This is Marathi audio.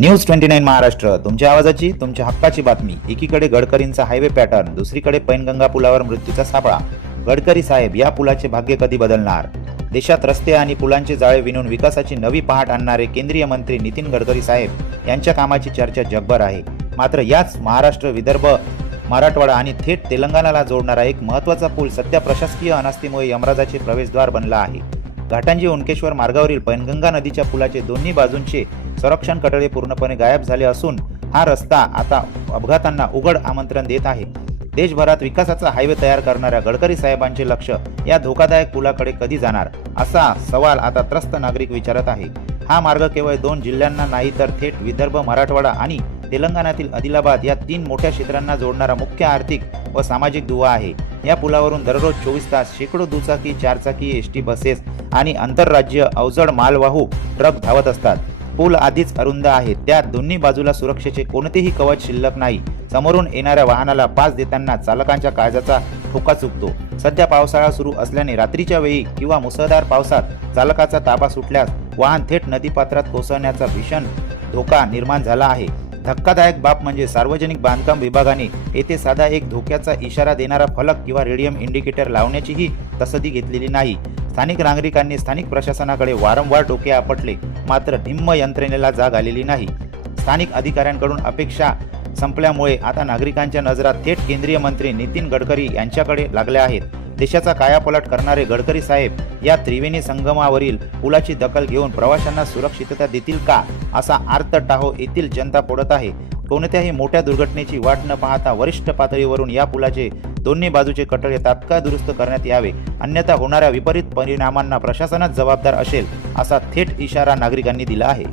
न्यूज 29 महाराष्ट्र, तुमच्या आवाजाची, तुमच्या हक्काची बातमी। एकीकडे गडकरींचा हायवे पॅटर्न, दुसरीकडे पैनगंगा पुलावर मृत्यूचा सापळा। गडकरी साहेब, या पुलाचे भाग्य कधी बदलणार? देशात रस्ते आणि पुलांचे जाळे विणून विकासाची नवी पहाट आणणारे केंद्रीय मंत्री नितीन गडकरी साहेब यांच्या कामाची चर्चा जगभर आहे। मात्र याच महाराष्ट्र, विदर्भ, मराठवाडा आणि थेट तेलंगणाला जोडणारा एक महत्त्वाचा पूल सध्या प्रशासकीय अनास्थेमुळे यमराजाचे प्रवेशद्वार बनला आहे। घाटंजी ओंकेश्वर मार्गावरील पैनगंगा नदीच्या पुलाचे दोन्ही बाजूंचे संरक्षण कटळे पूर्णपणे गायब झाले असून हा रस्ता आता अपघातांना उघड आमंत्रण देत आहे। देशभरात विकासाचा हायवे तयार करणाऱ्या गडकरी साहेबांचे लक्ष या धोकादायक पुलाकडे कधी जाणार, असा सवाल आता त्रस्त नागरिक विचारत आहे। हा मार्ग केवळ 2 जिल्ह्यांना नाही तर थेट विदर्भ, मराठवाडा आणि तेलंगणातील आदिलाबाद या 3 मोठ्या क्षेत्रांना जोडणारा मुख्य आर्थिक व सामाजिक दुवा आहे। या पुलावरून दररोज 24 तास शेकडो दुचाकी, 4चाकी, एसटी बसेस आणि आंतरराज्य अवजड मालवाहू ट्रक धावत असतात। पूल आधीच अरुंद आहे, त्यात दोन्ही बाजूला सुरक्षेचे कोणतेही कवच शिल्लक नाही। समोरून येणाऱ्या वाहनाला पास देताना चालकांच्या काळजाचा ठोका चुकतो। सध्या पावसाळा सुरू असल्याने रात्रीच्या वेळी किंवा मुसळधार पावसात चालकाचा ताबा सुटल्यास वाहन थेट नदीपात्रात कोसळण्याचा भीषण धोका निर्माण झाला आहे। धक्कादायक बाब म्हणजे सार्वजनिक बांधकाम विभागाने येथे साधा एक धोक्याचा इशारा देणारा फलक किंवा रेडियम इंडिकेटर लावण्याचीही तसदी घेतलेली नाही। स्थानिक नागरिकांनी स्थानिक प्रशासनाकडे वारंवार डोके आपटले, मात्र निम्म यंत्रणेला जाग आलेली नाही। स्थानिक अधिकाऱ्यांकडून अपेक्षा संपल्यामुळे आता नागरिकांच्या नजरा थेट केंद्रीय मंत्री नितीन गडकरी यांच्याकडे लागल्या आहेत। देशाचा कायापालट करणारे गडकरी साहेब या त्रिवेणी संगमावरील पुलाची दखल घेऊन प्रवाशांना सुरक्षितता देतील का, असा आर्त टाहो येथील जनता फोडत आहे। कोणत्याही मोठ्या दुर्घटनेची वाट न पाहता वरिष्ठ पातळीवरून या पुलाचे दोन्ही बाजूचे कटळे तात्काळ दुरुस्त करण्यात यावे, अन्यथा होणाऱ्या विपरीत परिणामांना प्रशासनच जबाबदार असेल, असा थेट इशारा नागरिकांनी दिला आहे।